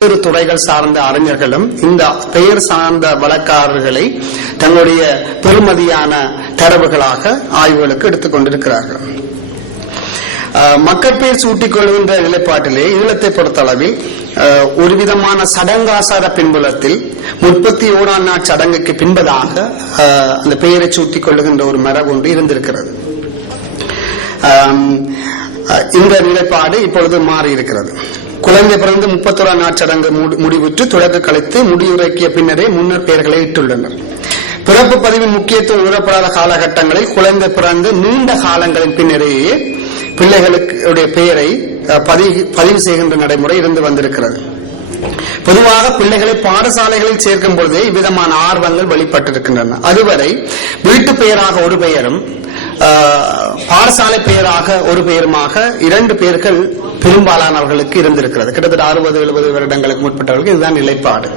பல்வேறு துறைகள் சார்ந்த அறிஞர்களும் இந்த பெயர் சார்ந்த வழக்காரர்களை தங்களுடைய பெருமதியான தரவுகளாக ஆய்வுகளுக்கு எடுத்துக் கொண்டிருக்கிறார்கள். மக்கள் பெயர் சூட்டிக் கொள்கின்ற நிலைப்பாட்டிலே ஈழத்தை பொறுத்தளவில் ஒரு விதமான சடங்காசார பின்புலத்தில் முப்பத்தி ஓராம் நாள் சடங்குக்கு பின்பதாக அஹ், அந்த பெயரை சூட்டிக் கொள்ளுகின்ற ஒரு மரபு ஒன்று இருந்திருக்கிறது. இந்த நிலைப்பாடு இப்பொழுது மாறி இருக்கிறது. குழந்தை பிறந்து முப்பத்தோரா நாட்சடங்கு முடி- முடிவுற்று தொடக்க கழித்து முடிவுரைக்கிய பின்னரே முன்னர் பெயர்களை இட்டுள்ளனர். பிறப்பு பதிவின் முக்கியத்துவம் உணரப்படாத காலகட்டங்களில் குழந்தை பிறந்து நீண்ட காலங்களின் பின்னரேயே பிள்ளைகளுடைய பெயரை அஹ், பதிவு பதிவு செய்கின்ற நடைமுறை இருந்து வந்திருக்கிறது. பொதுவாக பிள்ளைகளை பாடசாலைகளில் சேர்க்கும் பொழுதே இவ்விதமான ஆர்வங்கள் வெளிப்பட்டிருக்கின்றன. அதுவரை வீட்டு பெயராக ஒரு பெயரும் பாடசாலை பெயராக ஒரு பெயருமாக இரண்டு பெயர்கள் பெரும்பாலானவர்களுக்கு இருந்திருக்கிறது. கிட்டத்தட்ட அறுபது எழுபது வருடங்களுக்கு முற்பட்டவர்களுக்கு இதுதான் நிலைப்பாடு.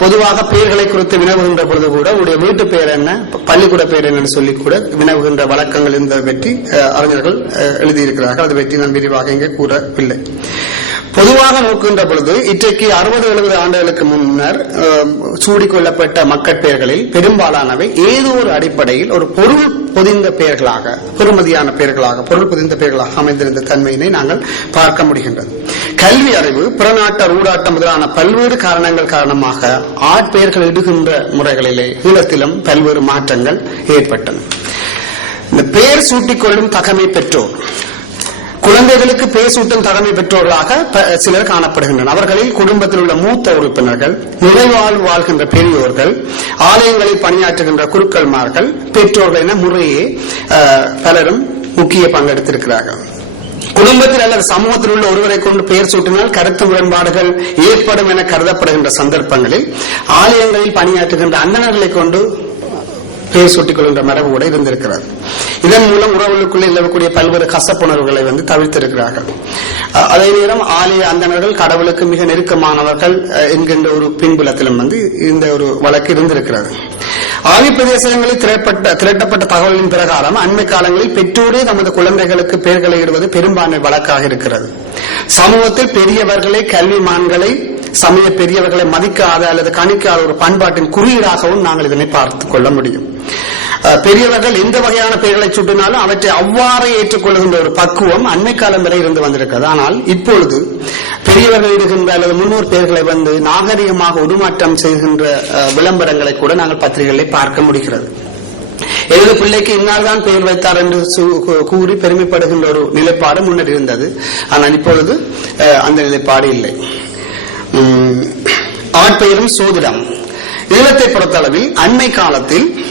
பொதுவாக பெயர்களை குறித்து வினவுகின்ற பொழுது கூட உங்களுடைய வீட்டு பெயர் என்ன பள்ளிக்கூட பெயர் என்னன்னு சொல்லி கூட வினவுகின்ற வழக்கங்கள் இந்த பற்றி அறிஞர்கள் எழுதியிருக்கிறார்கள். அதை பற்றி நான் விரிவாக இங்கே கூறவில்லை. பொதுவாக நோக்குகின்ற பொழுது இன்றைக்கு அறுபது எழுபது ஆண்டுகளுக்கு முன்னர் அஹ், சூடிக்கொள்ளப்பட்ட மக்கள் பெயர்களில் பெரும்பாலானவை ஏதோ ஒரு அடிப்படையில் ஒரு பொருள் பொதிந்த பெயர்களாக பெருமதியான பெயர்களாக பொருள் பொதிந்த பெயர்களாக அமைந்திருந்த தன்மையினை நாங்கள் பார்க்க முடிகின்றது. கல்வி அறிவு புறநாட்ட ஊடாட்டம் முதலான பல்வேறு காரணங்கள் காரணமாக ஆட்பெயர்கள் இடுகின்ற முறைகளிலே ஈழத்திலும் பல்வேறு மாற்றங்கள் ஏற்பட்டன. இந்த பெயர் சூட்டிக்கொள்ளும் தகமை பெற்றோர் குழந்தைகளுக்கு பேசூட்டும் தலைமை பெற்றோர்களாக சிலர் காணப்படுகின்றனர். அவர்களில் குடும்பத்தில் உள்ள மூத்த உறுப்பினர்கள் நிறைவாழ்வு வாழ்கின்ற பெரியோர்கள் ஆலயங்களில் பணியாற்றுகின்ற குருக்கள்மார்கள் பெற்றோர்கள் என முறையே பலரும் முக்கிய பங்கெடுத்திருக்கிறார்கள். குடும்பத்தில் அல்லது சமூகத்தில் உள்ள ஒருவரை கொண்டு பெயர் சூட்டினால் கருத்து முரண்பாடுகள் ஏற்படும் என கருதப்படுகின்ற சந்தர்ப்பங்களில் ஆலயங்களில் பணியாற்றுகின்ற அந்தணர்களை கொண்டு பேர் சுட்டிக் கொள்கின்ற மரபு கூட இருந்திருக்கிறது இதன் மூலம் உறவுகளுக்குள்ளே நிலவக்கூடிய பல்வேறு கசப்புணர்வுகளை வந்து தவிர்த்திருக்கிறார்கள். அதே நேரம் ஆலய அந்தனர்கள் கடவுளுக்கு மிக நெருக்கமானவர்கள் என்கின்ற ஒரு பின்புலத்திலும் வந்து இந்த ஒரு வழக்கு இருந்திருக்கிறது. ஆவி பிரதேசங்களில் திரட்டப்பட்ட திரட்டப்பட்ட தகவலின் பிரகாரம் அண்மை காலங்களில் பெற்றோரே தமது குழந்தைகளுக்கு பெயர்களை இடுவது பெரும்பான்மை வழக்காக இருக்கிறது. சமூகத்தில் பெரியவர்களை கல்விமான்களை சமய பெரியவர்களை மதிக்காத அல்லது கணிக்காத ஒரு பண்பாட்டின் குறியீடாகவும் நாங்கள் இதனை பார்த்துக் கொள்ள முடியும். அஹ், பெரியவர்கள் எந்த வகையான பெயர்களை சுட்டினாலும் அவற்றை அவ்வாறே ஏற்றுக்கொள்கின்ற ஒரு பக்குவம் அண்மை காலம் வரை இருந்து வந்திருக்கிறது. ஆனால் இப்பொழுது பெரியவர்கள் இடுகின்ற அல்லது முன்னோர் பெயர்களை வந்து நாகரிகமாக உருமாற்றம் செய்கின்ற அஹ், விளம்பரங்களை கூட நாங்கள் பத்திரிகைகளை பார்க்க முடிகிறது. எனது பிள்ளைக்கு இன்னால்தான் பெயர் வைத்தார் என்று கூ- கூறி பெருமைப்படுகின்ற ஒரு நிலைப்பாடு முன்னர் இருந்தது. ஆனால் இப்பொழுது அந்த நிலைப்பாடு இல்லை. ஆட்பெயரும் சோதிடம். ஈழத்தை பொறுத்தளவில் அண்மை காலத்தில்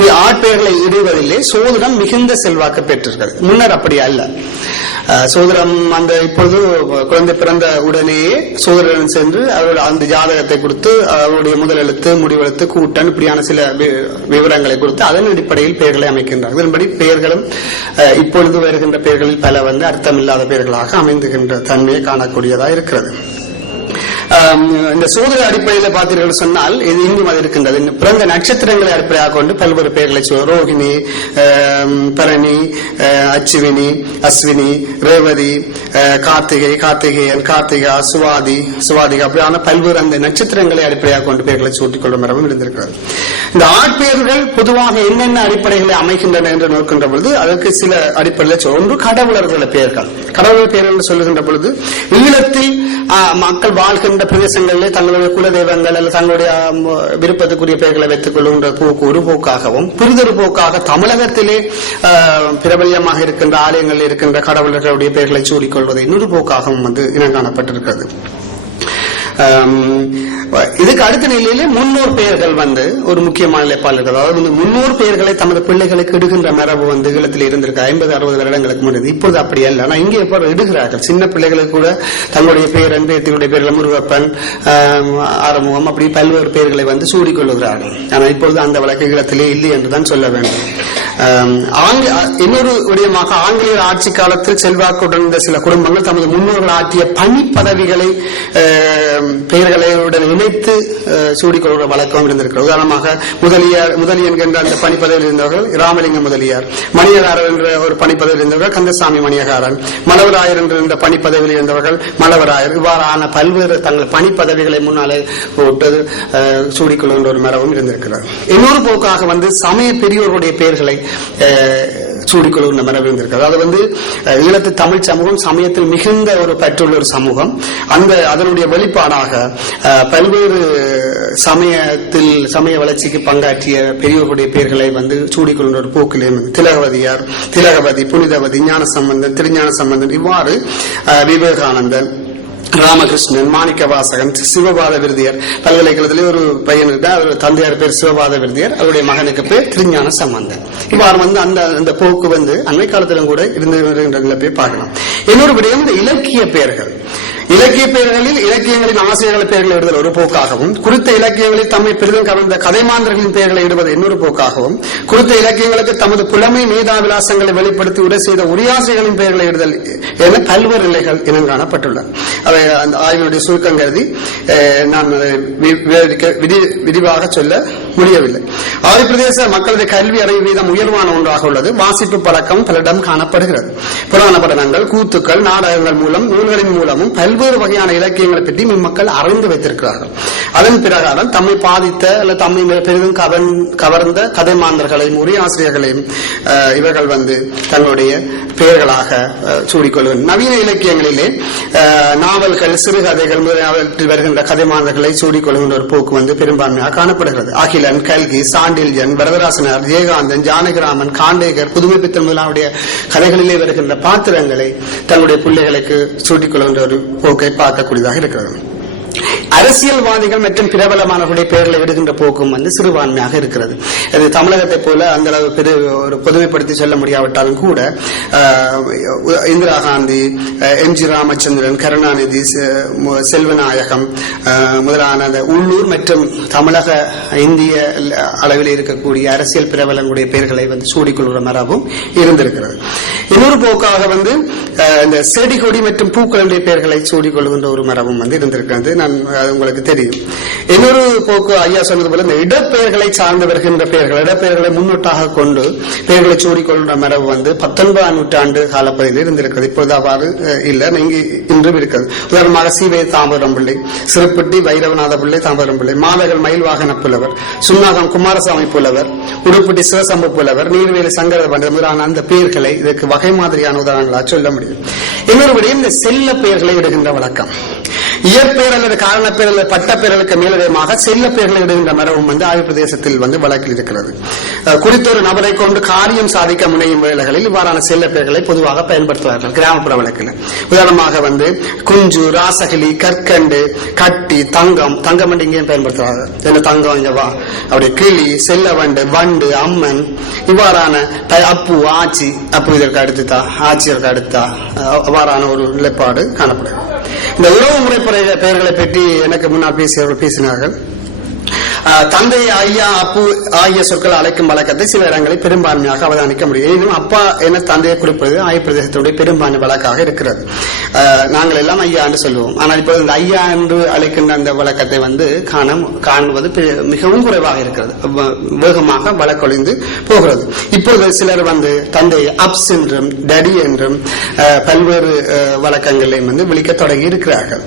ஆட்பெயர்களை இடுவதிலே சோதிடம் மிகுந்த செல்வாக்கு பெற்றிருக்கிறது. முன்னர் அப்படி அல்ல. அஹ், சோதிடம் அந்த இப்பொழுது குழந்தை பிறந்த உடனேயே சோதரன் சென்று அவருடைய அந்த ஜாதகத்தை கொடுத்து அவருடைய முதல் எழுத்து முடிவெழுத்து கூட்டன் இப்படியான சில வி- விவரங்களை கொடுத்து அதன் அடிப்படையில் பெயர்களை அமைக்கின்றார். இதன்படி பெயர்களும் அஹ், இப்பொழுது வருகின்ற பெயர்களில் பல வந்து அர்த்தமில்லாத பெயர்களாக அமைந்துகின்ற தன்மையை காணக்கூடியதாக இருக்கிறது. இந்த சோதனை அடிப்படையில் பார்த்தீர்கள் சொன்னால் இது இங்கும் அது இருக்கின்றது பிறந்த நட்சத்திரங்களை அடிப்படையாக கொண்டு பல்வேறு பெயர்களை சொல்லுவோம் ரோஹிணி பரணி அச்சுவினி அஸ்வினி ரேவதி கார்த்திகை கார்த்திகேயன் கார்த்திகா சுவாதி சுவாதிகா அப்படியான பல்வேறு அந்த நட்சத்திரங்களை அடிப்படையாக கொண்டு பெயர்களை சூட்டிக் கொள்ளும் மரபும் இருந்திருக்கிறது. இந்த ஆட்பெயர்கள் பொதுவாக என்னென்ன அடிப்படைகளை அமைக்கின்றன என்று நோக்கின்ற பொழுது அதற்கு சில அடிப்படையில் ஒன்று கடவுளர்கள பெயர்கள். கடவுளர் பெயர்கள் என்று சொல்லுகின்ற பொழுது ஈழத்தில் ஆஹ், மக்கள் வாழ்கின்ற பிரதேசங்களிலே தங்களுடைய குலதெய்வங்கள் அல்லது தங்களுடைய விருப்பத்துக்குரிய பெயர்களை வைத்துக் கொள்கின்ற போக்கு ஒரு போக்காகவும் புரிதொரு போக்காக தமிழகத்திலே ஆஹ், பிரபல்யமாக இருக்கின்ற ஆலயங்களில் இருக்கின்ற கடவுளர்களுடைய பெயர்களை சூடிக்கொள்வது இன்னொரு போக்காகவும் வந்து இனம் காணப்பட்டிருக்கிறது. இதுக்கு அடுத்த நிலையிலே முன்னோர் பெயர்கள் வந்து ஒரு முக்கியமான நிலைப்பாடு அதாவது இந்த முன்னோர் பெயர்களை தமது பிள்ளைகளுக்கு இடுகின்ற மரபு வந்து ஈழத்தில் இருந்திருக்கு. ஐம்பது அறுபது வருடங்களுக்கு முன்னாடி இப்போது அப்படி அல்ல. ஆனால் இங்கே இப்போ இடுகிறார்கள். சின்ன பிள்ளைகளுக்கு கூட தங்களுடைய பெயர் அன்பேத்தியுடைய பேர்ல முருகப்பன் ஆறுமுகம் அப்படி பல்வேறு பெயர்களை வந்து சூடிக்கொள்ளுகிறார்கள். ஆனால் இப்பொழுது அந்த வழக்கு ஈழத்திலே இல்லை என்றுதான் சொல்ல வேண்டும். இன்னொரு விடயமாக ஆங்கிலேயர் ஆட்சி காலத்தில் செல்வாக்குடன் இருந்த சில குடும்பங்கள் தமது முன்னோர்கள் ஆற்றிய பணி பதவிகளை பெயர்களுடன் இணைத்து சூடிக்கொள்கிற வழக்கம் இருந்திருக்கிறது. உதாரணமாக முதலியார் முதலி என்கின்ற அந்த பணிப்பதவியில் இருந்தவர்கள் ராமலிங்க முதலியார் மணியகாரர் என்ற ஒரு பணிப்பதவியில் இருந்தவர்கள் கந்தசாமி மணியகாரன் மலவராயர் என்ற இந்த பணிப்பதவியில் இருந்தவர்கள் மலவராயர். இவ்வாறான பல்வேறு தங்கள் பணிப்பதவிகளை முன்னாலே போட்டு சூடிக்கொள்கின்ற ஒரு மரபும் இருந்திருக்கிறார் இன்னொரு போக்காக வந்து சமய பெரியோர்களுடைய பெயர்களை அஹ், சூடிக்கொள்கின்ற மரபு இருந்திருக்கிறது அது வந்து ஈழத்து தமிழ் சமூகம் சமயத்தில் மிகுந்த ஒரு பற்றுள்ள ஒரு சமூகம். அந்த அதனுடைய வெளிப்பாடாக பல்வேறு சமயத்தில் சமய வளர்ச்சிக்கு பங்காற்றிய பெரியோர்களுடைய பெயர்களை வந்து சூடிக்கொள்கின்ற ஒரு போக்கில் திலகவதியார் திலகவதி புனிதவதி ஞான சம்பந்தன் திருஞான சம்பந்தன் இவ்வாறு விவேகானந்தன் ராமகிருஷ்ணன் மாணிக்க வாசகன் சிவபாத விருதியர். பல்கலைக்கழகத்திலே ஒரு பையன் இருக்கா அவர் தந்தையார் பேர் சிவபாத விருதியர். அவருடைய மகனுக்கு பேர் திருஞான சம்பந்தன். இவ்வாறு வந்து அந்த அந்த போக்கு வந்து அண்மை காலத்திலும் கூட இருந்து வருகின்ற நிலைப்பை பார்க்கலாம். இன்னொரு விடயம் இந்த இலக்கிய பெயர்கள். இலக்கிய பெயர்களில் இலக்கியங்களின் ஆசிரியர்கள் பெயர்களை இடுதல் ஒரு போக்காகவும் குறித்த இலக்கியங்களில் தம்மை பெரிதும் கவர்ந்த கதைமாந்தர்களின் பெயர்களை இடுவது இன்னொரு போக்காகவும் குறித்த இலக்கியங்களுக்கு தமது புலமை மேதாவிலாசங்களை வெளிப்படுத்தி உரை செய்த உரையாசிரியர்களின் பெயர்களை இடுதல் என பல்வேறு நிலைகள் இனம் காணப்பட்டுள்ளன அவை அந்த ஆய்வினுடைய சுருக்கம் கருதி நான் விவரிக்க விரிவாக சொல்ல முடியவில்லை. ஆதி பிரதேச மக்களது கல்வி அறிவு வீதம் உயர்வான ஒன்றாக உள்ளது. வாசிப்பு பழக்கம் பலரிடம் காணப்படுகிறது. புராண படனங்கள் கூத்துக்கள் நாடகங்கள் மூலம் நூல்களின் மூலமும் பல்வேறு பல்வேறு வகையான இலக்கியங்களை பற்றி மக்கள் அறிந்து வைத்திருக்கிறார்கள். அதன் பிரகாரம் தம்மை பாதித்த அல்ல தம்மை பெரிதும் கவன் கவர்ந்த கதை மாந்தர்களையும் உரையாசிரியர்களையும் அஹ், இவர்கள் வந்து தங்களுடைய பெயர்களாக அஹ், நவீன இலக்கியங்களிலே நாவல்கள் சிறுகதைகள் முதலில் வருகின்ற கதை மாந்தர்களை சூடிக்கொள்கின்ற ஒரு போக்கு வந்து பெரும்பான்மையாக காணப்படுகிறது. அகிலன் கல்கி சாண்டில்யன் வரதராசனார் ஜெயகாந்தன் ஜானகிராமன் காண்டேகர் புதுமை பித்தன் முதலாவுடைய கதைகளிலே வருகின்ற பாத்திரங்களை தன்னுடைய பிள்ளைகளுக்கு சூட்டிக்கொள்கின்ற ஒரு போக்கை பார்க்கக்கூடியதாக இருக்கிறது. அரசியல்வாதிகள் மற்றும் பிரபலமானவர்களுடைய பெயர்களை விடுகின்ற போக்கும் வந்து சிறுபான்மையாக இருக்கிறது. இது தமிழகத்தை போல அந்த அளவு பெரு ஒரு பொதுமைப்படுத்தி சொல்ல முடியாவிட்டாலும் கூட இந்திரா காந்தி எம் ஜி ராமச்சந்திரன் கருணாநிதி செல்வநாயகம் முதலான அந்த உள்ளூர் மற்றும் தமிழக இந்திய அளவில் இருக்கக்கூடிய அரசியல் பிரபலங்களுடைய பெயர்களை வந்து சூடிக்கொள்கிற மரபும் இருந்திருக்கிறது. இன்னொரு போக்காக வந்து இந்த செடி கொடி மற்றும் பூக்களுடைய பெயர்களை சூடிக்கொள்கின்ற ஒரு மரபும் வந்து இருந்திருக்கிறது. நான் உங்களுக்கு தெரியும். இன்னொரு போக்கு ஐயா சொன்னது போல இந்த இடப்பெயர்களை சார்ந்து வருகின்ற பெயர்கள். இடப்பெயர்களை முன்னோட்டாக கொண்டு பெயர்களை சூடிக்கொள்கின்ற மரபு வந்து பத்தொன்பதாம் நூற்றாண்டு காலப்பகுதியில் இருந்திருக்கிறது. இப்பொழுது அவ்வாறு இல்லை. இங்கு இன்றும் இருக்கிறது. உதாரணமாக சீவை தாம்பரம் பிள்ளை சிறுப்பட்டி வைரவநாத பிள்ளை தாம்பரம் பிள்ளை மாதகள் மயில் வாகன புலவர் சுன்னாகம் குமாரசாமி புலவர் உடுப்பட்டி சிவசம்பு புலவர் நீர்வேலி சங்கர பண்டர் முதலான அந்த பெயர்களை இதற்கு வகை மாதிரியான உதாரணங்களாக சொல்ல முடியும். இன்னொருபடியும் இந்த செல்ல பெயர்களை விடுகின்ற வழக்கம். இயற்பெயர் அல்லது காரணப்பெயர் அல்லது பட்டப்பெயர்களுக்கு மேலதயமாக செல்ல பெயர்களை இடுகின்ற மரபும் வந்து ஆய்வு பிரதேசத்தில் வந்து வழக்கில் இருக்கிறது. அஹ், குறித்த ஒரு நபரை கொண்டு காரியம் சாதிக்க முனையும் வேலைகளில் இவ்வாறான செல்ல பெயர்களை பொதுவாக பயன்படுத்துவார்கள் கிராமப்புற வழக்கில். உதாரணமாக வந்து குஞ்சு ராசகிலி கற்கண்டு கட்டி தங்கம் தங்கம் என்று இங்கேயும் பயன்படுத்துவாங்க என்ன தங்கம் இங்க வா. அப்படி கிளி செல்லவண்டு வண்டு அம்மன் இவ்வாறான அப்பு ஆச்சி அப்பு இதற்கு அடுத்துதா ஆட்சியருக்கு அடுத்தா அவ்வாறான ஒரு நிலைப்பாடு காணப்படுகிறது இந்த உறவு முறை பெயர்களை பற்றி எனக்கு முன்னால் பேசியவர்கள் பேசினார்கள் அஹ், தந்தை ஐயா அப்பு ஆகிய சொற்கள் அழைக்கும் வழக்கத்தை சில இடங்களில் பெரும்பான்மையாக அவதானிக்க முடியும். எனினும் அப்பா என தந்தையை குறிப்பது ஆய பிரதேசத்துடைய பெரும்பான்மை வழக்காக இருக்கிறது. நாங்கள் எல்லாம் ஐயா என்று சொல்லுவோம். ஆனால் இப்போது இந்த ஐயா என்று அழைக்கின்ற அந்த வழக்கத்தை வந்து காண காணுவது பெ- மிகவும் குறைவாக இருக்கிறது. வேகமாக வழக்கொழிந்து போகிறது. இப்பொழுது சிலர் வந்து தந்தை அப்ஸ் என்றும் டடி என்றும் அஹ், பல்வேறு வழக்கங்களையும் வந்து விழிக்க தொடங்கி இருக்கிறார்கள்.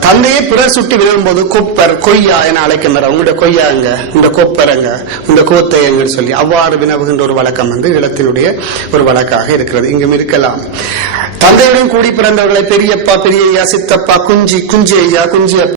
தந்தையை பிறர் சுட்டி விழும்போது கூப்பர் கொய்யா என அழைக்கின்றனர். உங்களுடைய கொய்யாங்க இந்த கொப்பரங்க இந்த கோத்தையங்கன்னு சொல்லி அவ்வாறு வினவுகின்ற ஒரு வழக்கம் வந்து இளத்தினுடைய ஒரு வழக்காக இருக்கிறது. இங்கும் இருக்கலாம். தந்தையுடன் கூடி பிறந்தவர்களை பெரியப்பா பெரியய்யா சித்தப்பா குஞ்சி குஞ்சி ஐயா குஞ்சி